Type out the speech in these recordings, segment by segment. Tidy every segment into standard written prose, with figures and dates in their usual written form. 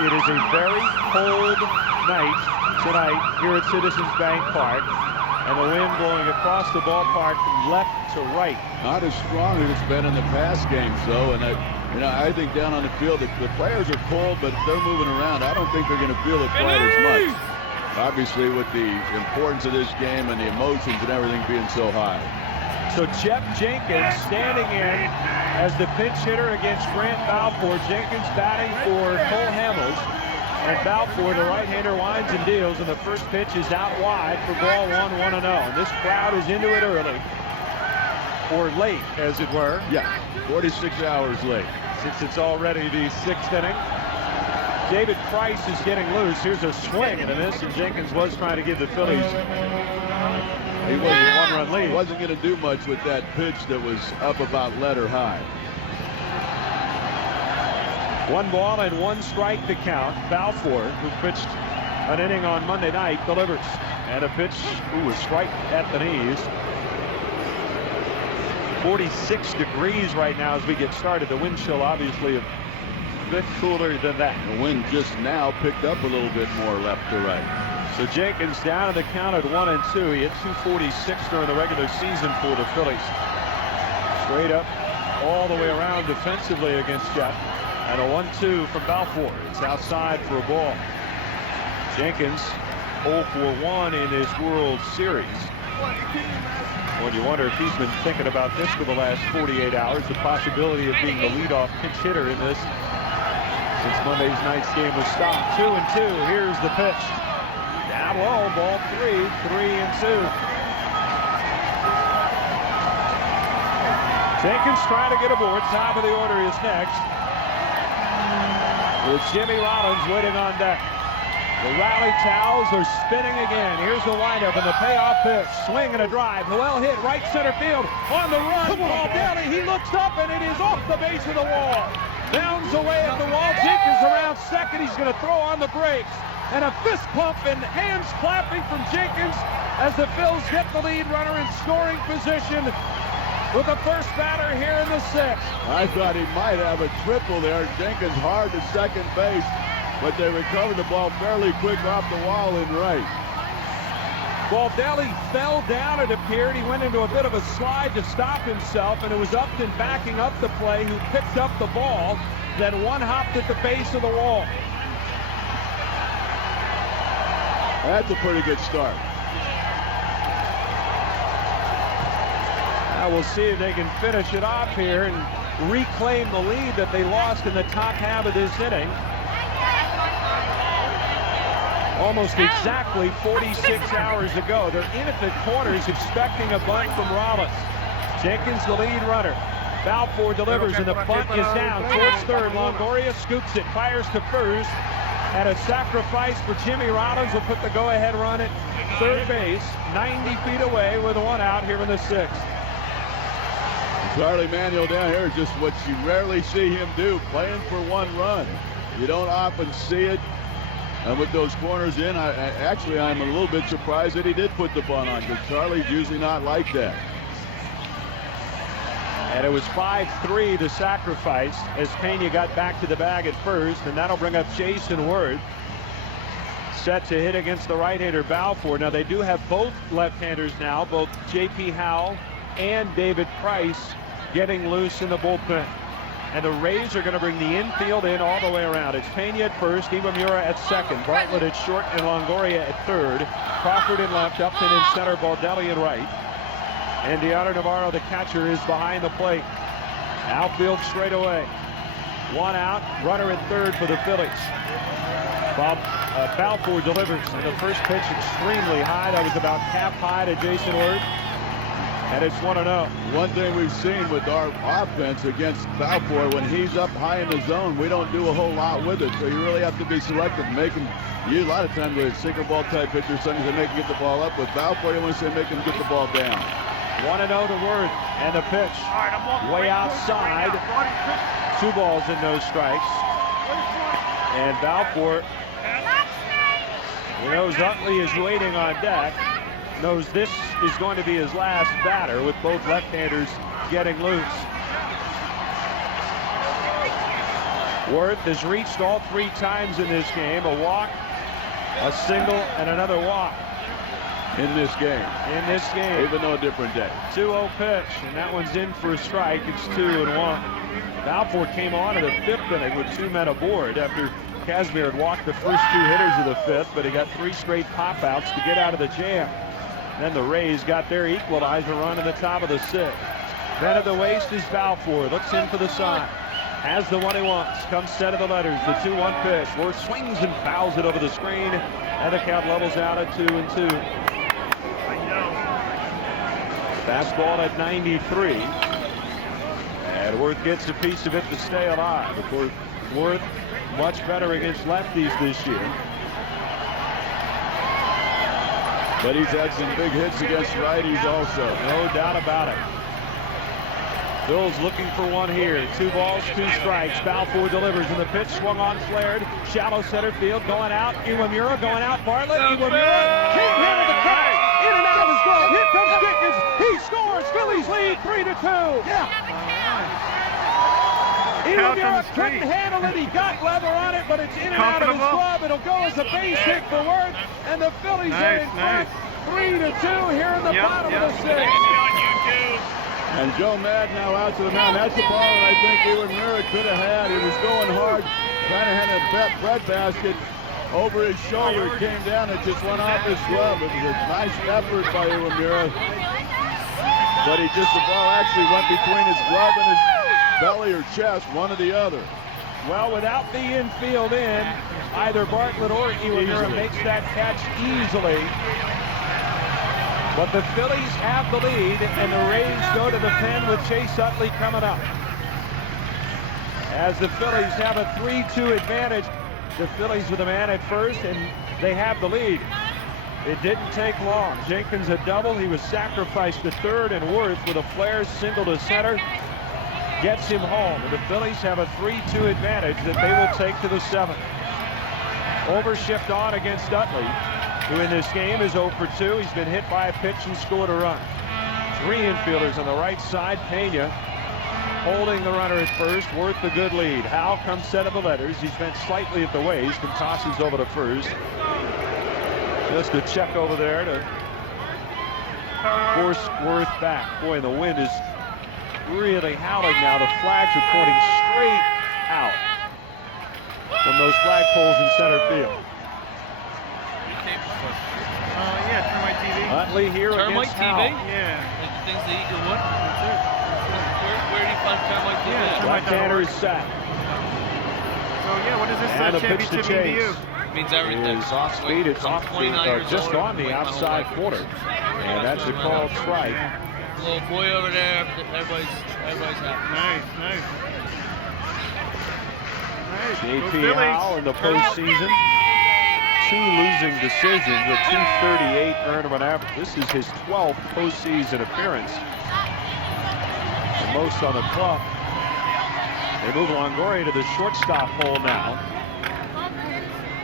It is a very cold night tonight here at Citizens Bank Park, and the wind blowing across the ballpark from left to right. Not as strong as it's been in the past games, though, and I think down on the field the players are cold, but they're moving around. I don't think they're going to feel it quite as much. Obviously, with the importance of this game and the emotions and everything being so high. So Jeff Jenkins standing in as the pinch hitter against Grant Balfour. Jenkins batting for Cole Hamels. And Balfour, the right-hander, winds and deals, and the first pitch is out wide for ball 1-0. And this crowd is into it early. Or late, as it were. Yeah, 46 hours late. Since it's already the 6th inning. David Price is getting loose. Here's a swing and a miss, and Jenkins was trying to give the Phillies He one-run lead. Wasn't going to do much with that pitch that was up about letter high. 1 ball and 1 strike to count. Balfour, who pitched an inning on Monday night, delivers. And a pitch, was strike at the knees. 46 degrees right now as we get started. The wind chill obviously a bit cooler than that. The wind just now picked up a little bit more left to right. So Jenkins down in the count at 1-2. He hit 246 during the regular season for the Phillies. Straight up all the way around defensively against Jeff. And a 1-2 from Balfour. It's outside for a ball. Jenkins 0 for 1 in his World Series. Well, you wonder if he's been thinking about this for the last 48 hours, the possibility of being the leadoff pinch hitter in this since Monday's night's game was stopped. 2-2. Here's the pitch. Down low, ball 3, 3-2. Jenkins trying to get aboard. Top of the order is next. With Jimmy Rollins waiting on deck. The rally towels are spinning again. Here's the windup and the payoff pitch. Swing and a drive. Well hit right center field. On the run, Paul Daly. He looks up and it is off the base of the wall. Bounds away at the wall. Jenkins around second. He's going to throw on the brakes. And a fist pump and hands clapping from Jenkins as the Phils get the lead runner in scoring position with the first batter here in the 6th. I thought he might have a triple there. Jenkins hard to second base, but they recovered the ball fairly quick off the wall in right. Baldelli fell down, it appeared. He went into a bit of a slide to stop himself, and it was Upton backing up the play who picked up the ball, then one hopped at the base of the wall. That's a pretty good start. Now we'll see if they can finish it off here and reclaim the lead that they lost in the top half of this inning. Almost exactly 46 hours ago. They're in at the corners expecting a bunt from Rollins. Jenkins the lead runner. Balfour delivers and the bunt is down towards third. Longoria scoops it, fires to first. And a sacrifice for Jimmy Rollins will put the go-ahead run at third base, 90 feet away with 1 out here in the 6th. Charlie Manuel down here is just what you rarely see him do, playing for 1 run. You don't often see it. And with those corners in, I'm a little bit surprised that he did put the bunt on, because Charlie's usually not like that. And it was 5-3 the sacrifice as Pena got back to the bag at first, and that'll bring up Jason Worth. Set to hit against the right-hander Balfour. Now they do have both left-handers now, both J.P. Howell and David Price getting loose in the bullpen. And the Rays are going to bring the infield in all the way around. It's Pena at first, Imamura at second, Bartlett at short, and Longoria at third. Crawford in left, Upton in center, Baldelli in right. And Deontay Navarro, the catcher, is behind the plate. Outfield straight away. 1 out, runner at third for the Phillies. Balfour delivers, and the first pitch extremely high. That was about cap high to Jason Worth. And it's 1-0. One thing we've seen with our offense against Balfour, when he's up high in the zone, we don't do a whole lot with it. So you really have to be selective. A lot of times with sinker ball type pitchers, sometimes they make him get the ball up. With Balfour, you want to say make him get the ball down. 1-0 to Worth, and the pitch way outside. 2 balls and no strikes. And Balfour, he knows Utley is waiting on deck. Knows this is going to be his last batter with both left-handers getting loose. Worth has reached all 3 times in this game. A walk, a single, and another walk. In this game. Even though a different day. 2-0 pitch, and that one's in for a strike. It's 2-1. Balfour came on in the 5th inning with 2 men aboard after Kazmir had walked the first 2 hitters of the 5th, but he got 3 straight pop-outs to get out of the jam. Then the Rays got their equalizer run in the top of the 6th. Then at the waist is Balfour. Looks in for the sign. Has the one he wants. Comes set of the letters. The 2-1 pitch. Worth swings and fouls it over the screen. And the count levels out at 2-2. Fastball at 93. And Worth gets a piece of it to stay alive. Of course, Worth much better against lefties this year. But he's had some big hits against righties also. No doubt about it. Phil's looking for one here. 2 balls, 2 strikes. Balfour delivers, and the pitch swung on, flared. Shallow center field, going out. Iwamura going out. Bartlett. Iwamura can't handle the catch. In and out of his glove. Here comes Dickens. He scores. Phillies lead 3-2. Yeah. Iwamura couldn't handle it. He got leather on it, but it's in and out of his glove. It'll go as a base hit for Worth, and the Phillies are in front 3-2 here in the bottom of the 6th. And Joe Madden now out to the mound. That's the ball that I think Iwamura could have had. He was going hard, trying to have a bread basket over his shoulder. It came down and just went off his glove. It was a nice effort by Iwamura. But the ball actually went between his glove and his belly or chest, one or the other. Well, without the infield in, either Bartlett or Iwamura makes that catch easily. But the Phillies have the lead, and the Rays go to the pen with Chase Utley coming up. As the Phillies have a 3-2 advantage, the Phillies with a man at first, and they have the lead. It didn't take long. Jenkins a double. He was sacrificed to third, and Worth with a flare single to center gets him home. And the Phillies have a 3-2 advantage that they will take to the 7th. Overshift on against Utley, who in this game is 0 for 2. He's been hit by a pitch and scored a run. 3 infielders on the right side. Pena holding the runner at first. Worth a good lead. Howell comes set of the letters. He's bent slightly at the waist and tosses over to first. Just a check over there to force Worth back. Boy, the wind is really howling now. The flags are pointing straight out from those flagpoles in center field. Yeah, Termite TV. Utley here Termite against TV? Howell. Yeah. Things that Eager would. Where do you find Termite TV? Yeah, Left-hander is set. So yeah, what does this And a pitch to championship mean to you? Chase. Means everything. Is off speed. It's off just on the outside corner. And that's a called strike. Little boy over there. Everybody's happy. Nice. J.P. Howell in the postseason. 2 losing decisions, a 238 earned run average. This is his 12th postseason appearance. The most on the club. They move Longoria to the shortstop hole now.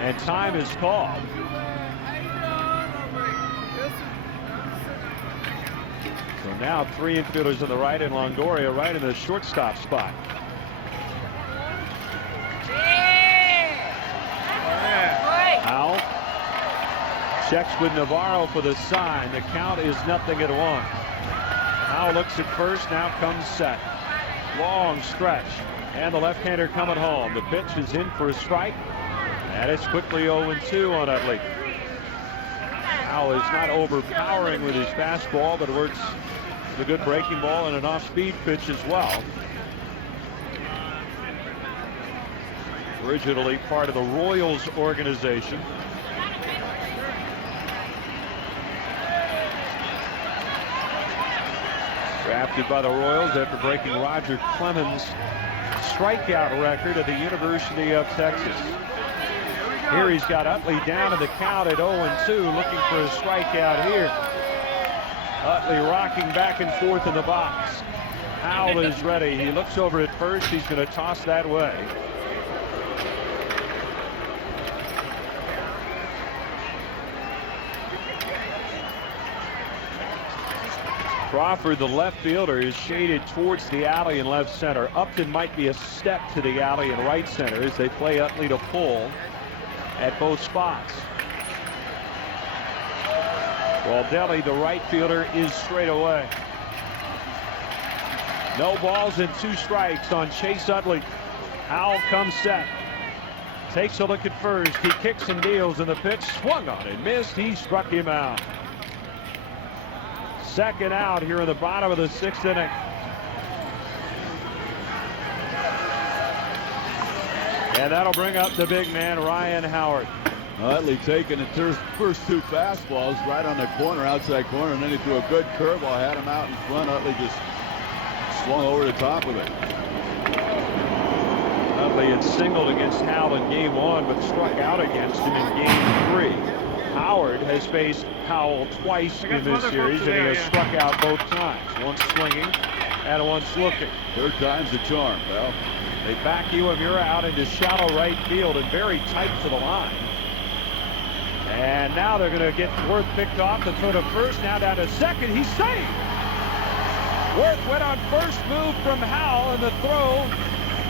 And time is called. So now 3 infielders on the right and Longoria right in the shortstop spot. Howell checks with Navarro for the sign. The count is 0-1. Howell looks at first, now comes set. Long stretch, and the left-hander coming home. The pitch is in for a strike, and it's quickly 0-2 on Utley. Howell is not overpowering with his fastball, but works with a good breaking ball and an off-speed pitch as well. Originally part of the Royals organization. Drafted by the Royals after breaking Roger Clemens' strikeout record at the University of Texas. Here he's got Utley down to the count at 0-2, looking for a strikeout here. Utley rocking back and forth in the box. Howell is ready. He looks over at first. He's going to toss that way. Crawford, the left fielder, is shaded towards the alley in left center. Upton might be a step to the alley in right center as they play Utley to pull at both spots. Baldelli, the right fielder, is straight away. No balls and 2 strikes on Chase Utley. Howell comes set. Takes a look at first. He kicks and deals, and the pitch swung on and missed. He struck him out. Second out here in the bottom of the 6th inning. And that'll bring up the big man, Ryan Howard. Utley taking the first 2 fastballs right on the corner, outside corner, and then he threw a good curveball, had him out in front. Utley just swung over the top of it. Utley had singled against Howell in game 1, but struck out against him in game 3. Howard has faced Howell twice in this series, and he has struck out both times. Once swinging and once looking. 3rd time's the charm, pal. They back Uemura out into shallow right field and very tight to the line. And now they're going to get Worth picked off to throw to first. Now down to second. He's saved. Worth went on first move from Howell, and the throw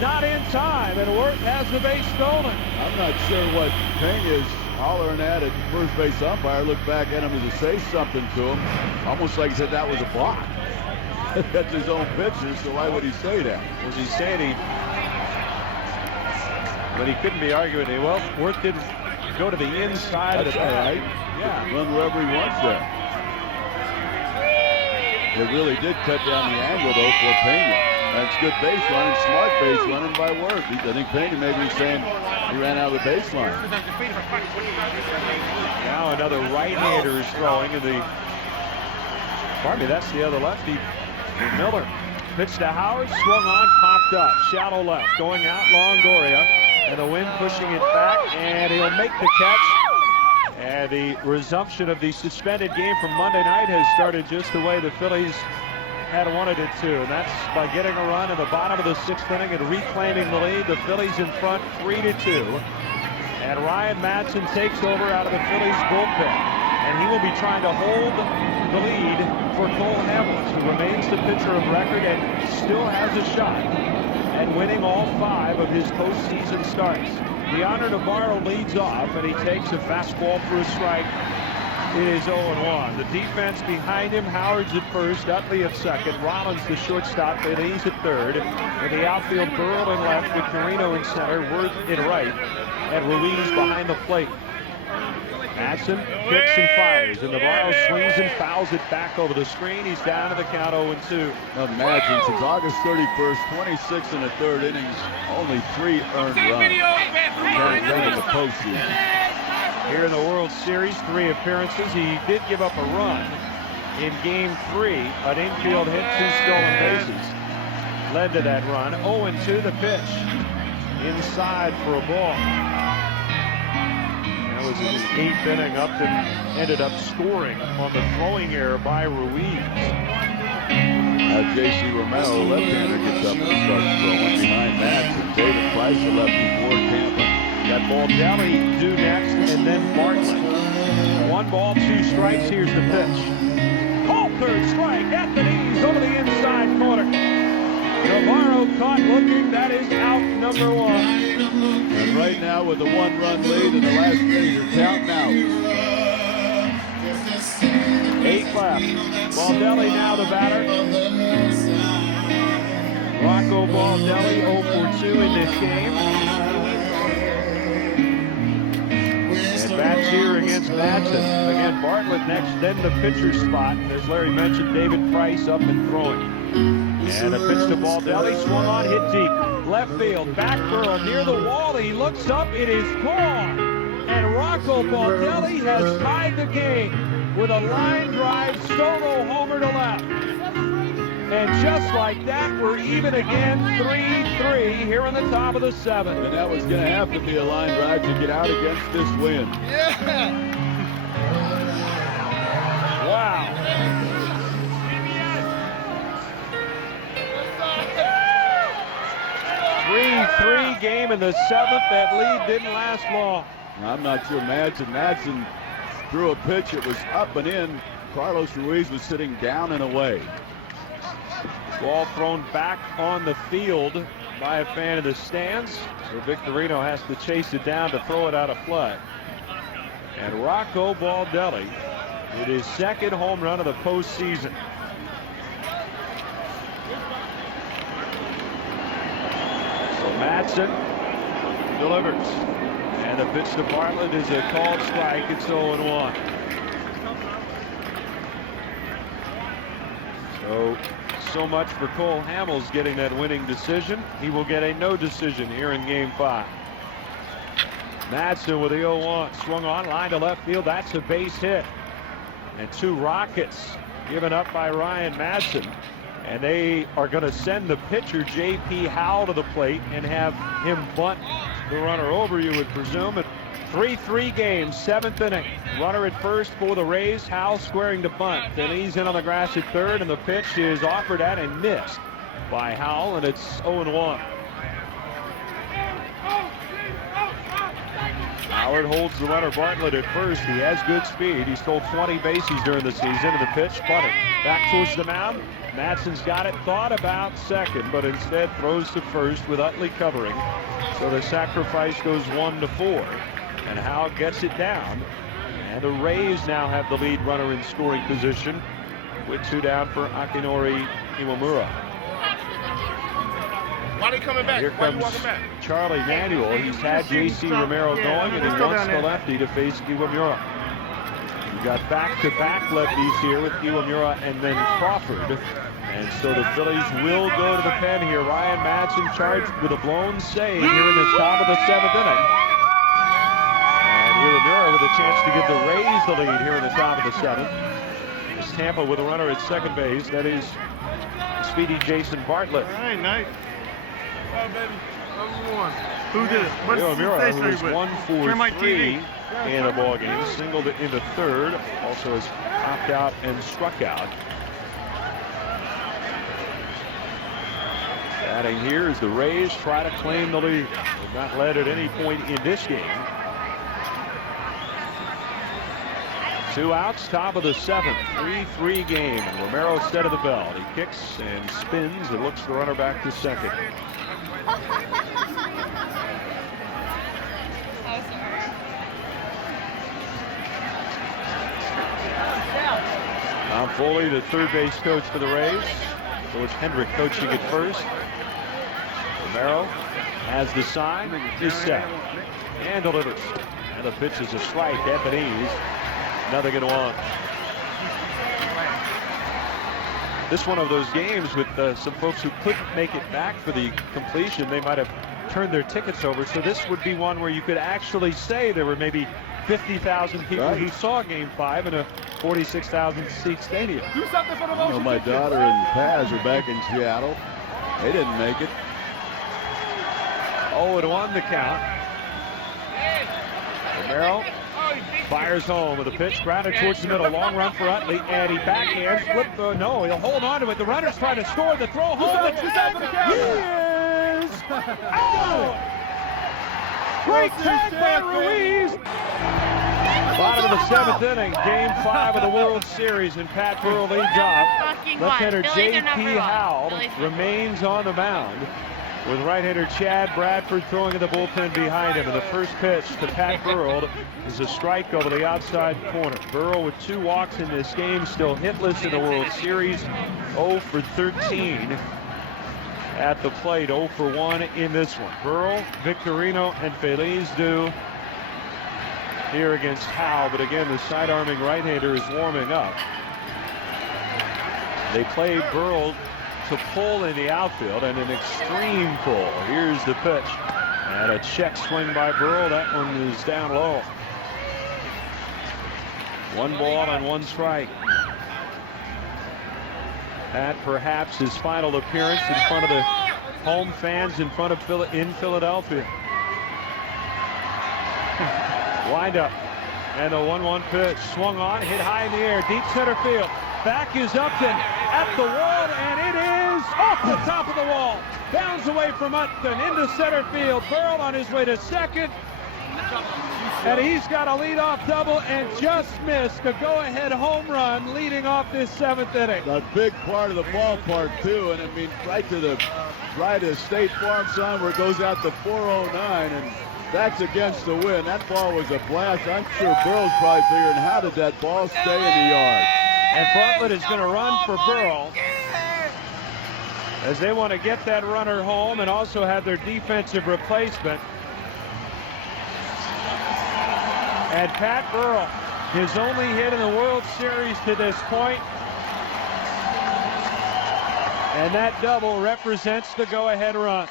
not in time, and Worth has the base stolen. I'm not sure what Pena's hollering at first base umpire. Looked back at him as to say something to him, almost like he said that was a block. That's his own pitcher, so why would he say that? Was he saying but he couldn't be arguing it. Well, Worth didn't go to the inside of the all right. Yeah. Run wherever he wants there. It really did cut down the angle, though, for Pena. That's good base running, smart base running by Worth. I think Pena maybe was saying he ran out of the baseline. Now another right-hander is throwing in the. Pardon me, that's the other lefty, Miller. Pitch to Howard, swung on, popped up, shallow left, going out Longoria, and the wind pushing it back, and he'll make the catch. And the resumption of the suspended game from Monday night has started just the way the Phillies had wanted it to, and that's by getting a run in the bottom of the 6th inning and reclaiming the lead. The Phillies in front 3-2, and Ryan Madson takes over out of the Phillies bullpen, and he will be trying to hold the lead for Cole Hamels, who remains the pitcher of record and still has a shot at winning all 5 of his postseason starts. Leonard Navarro leads off, and he takes a fastball for a strike. It is 0-1. The defense behind him, Howard's at first, Utley at second, Rollins the shortstop, Belize at third. In the outfield, Burrell in left, Victorino in center, Worth in right, and Ruiz behind the plate. Madson kicks and fires, and Navarro swings and fouls it back over the screen. He's down to the count 0-2. Now Madson, since August 31st, 26 in the 3rd innings, only 3 earned runs. In the postseason. Here in the World Series, 3 appearances. He did give up a run in game 3. An infield hit, 2 stolen bases led to that run. 0-2 the pitch. Inside for a ball. That was in the 8th inning. Upton ended up scoring on the throwing error by Ruiz. J.C. Romero, left-hander, gets up and starts throwing behind Madson. David Price, the lefty for Tampa. Got Baldelli due next, and then Bartlett. 1 ball, 2 strikes. Here's the pitch. Called 3rd strike at the knees over the inside corner. Navarro caught looking. That is out number 1. And right now with the 1-run lead in the last inning, you're counting out. 8 left. Baldelli now the batter. Rocco Baldelli 0 for 2 in this game. Bats here against Madson. Again, Bartlett next, then the pitcher's spot. As Larry mentioned, David Price up and throwing. And a pitch to Baldelli, swung on, hit deep. Left field, back Burrow near the wall. He looks up, it is gone. And Rocco Baldelli has tied the game with a line drive solo homer to left. And just like that, we're even again, 3-3 here in the top of the 7th. And that was going to have to be a line drive to get out against this wind. Yeah. Wow. 3-3 game in the 7th. That lead didn't last long. I'm not sure Madson threw a pitch. It was up and in. Carlos Ruiz was sitting down and away. Ball thrown back on the field by a fan in the stands. So Victorino has to chase it down to throw it out of play. And Rocco Baldelli with his second home run of the postseason. So Madsen delivers. And the pitch to Bartlett is a called strike. It's 0-1. So much for Cole Hamels getting that winning decision. He will get a no decision here in Game 5. Madsen with the 0-1. Swung on, line to left field. That's a base hit. And 2 rockets given up by Ryan Madsen. And they are going to send the pitcher, J.P. Howell, to the plate and have him bunt the runner over, you would presume. 3-3 game, 7th inning. Runner at first for the Rays. Howell squaring to bunt. Then he's in on the grass at third, and the pitch is offered at and missed by Howell, and it's 0-1. Howard holds the runner Bartlett at first. He has good speed. He stole 20 bases during the season, and the pitch bunted back towards the mound. Madsen's got it, thought about second, but instead throws to first with Utley covering. So the sacrifice goes 1-4. And Howell gets it down. And the Rays now have the lead runner in scoring position with 2 down for Akinori Iwamura. Why are they coming back? Here comes Charlie Manuel. He's had J.C. Romero going, and he wants the lefty to face Iwamura. You got back-to-back lefties here with Iwamura and then Crawford. And so the Phillies will go to the pen here. Ryan Madsen charged with a blown save here in the top of the 7th inning. Iwamura with a chance to give the Rays the lead here in the top of the 7th. It's Tampa with a runner at second base. That is speedy Jason Bartlett. All right, nice. Oh, baby. Who did it? Iwamura, who was 1 for 3 in a ball game, singled it into third. Also has popped out and struck out. Batting here as the Rays try to claim the lead. They've not led at any point in this game. 2 outs, top of the 7th, 3-3 game. And Romero set of the bell. He kicks and spins and looks the runner back to second. Tom Foley, the third base coach for the Rays. George Hendrick coaching at first. Romero has the sign, is set, and delivers. And the pitch is a strike at the knees. Nothing in 1. This one of those games with some folks who couldn't make it back for the completion. They might have turned their tickets over. So this would be one where you could actually say there were maybe 50,000 people who saw Game 5 in a 46,000 seat stadium. You know, my daughter and Paz are back in Seattle. They didn't make it. 0-1 the count. Romero fires home with a pitch, grounded towards the middle, long run for Utley, and he backhands, flip, no, he'll hold on to it. The runner's trying to score, the throw home, he is out! Great tag by Ruiz! Bottom of the 7th inning, Game 5 of the World Series, and Pat Burrell leads off. Left-hander J.P. Howell remains on the mound, with right-hander Chad Bradford throwing in the bullpen behind him. And the first pitch to Pat Burrell is a strike over the outside corner. Burrell with 2 walks in this game, still hitless in the World Series. 0 for 13 at the plate, 0 for 1 in this one. Burrell, Victorino, and Feliz do here against Howell. But again, the side-arming right-hander is warming up. They play Burrell to pull in the outfield, and an extreme pull. Here's the pitch, and a check swing by Burrell. That one is down low. 1 ball and 1 strike. At perhaps his final appearance in front of the home fans in Philadelphia. Wind up, and the 1-1 pitch swung on, hit high in the air, deep center field. Back is Upton at the wall, and it is off the top of the wall. Bounds away from Upton into center field. Burrell on his way to second. And he's got a leadoff double and just missed the go-ahead home run leading off this 7th inning. A big part of the ballpark, too. And, I mean, right to the right of State Farm sign where it goes out to 409. And that's against the wind. That ball was a blast. I'm sure Burrell's probably figuring, how did that ball stay in the yard? And Bartlett is going to run for Burrell as they want to get that runner home and also have their defensive replacement. And Pat Burrell, his only hit in the World Series to this point. And that double represents the go-ahead run.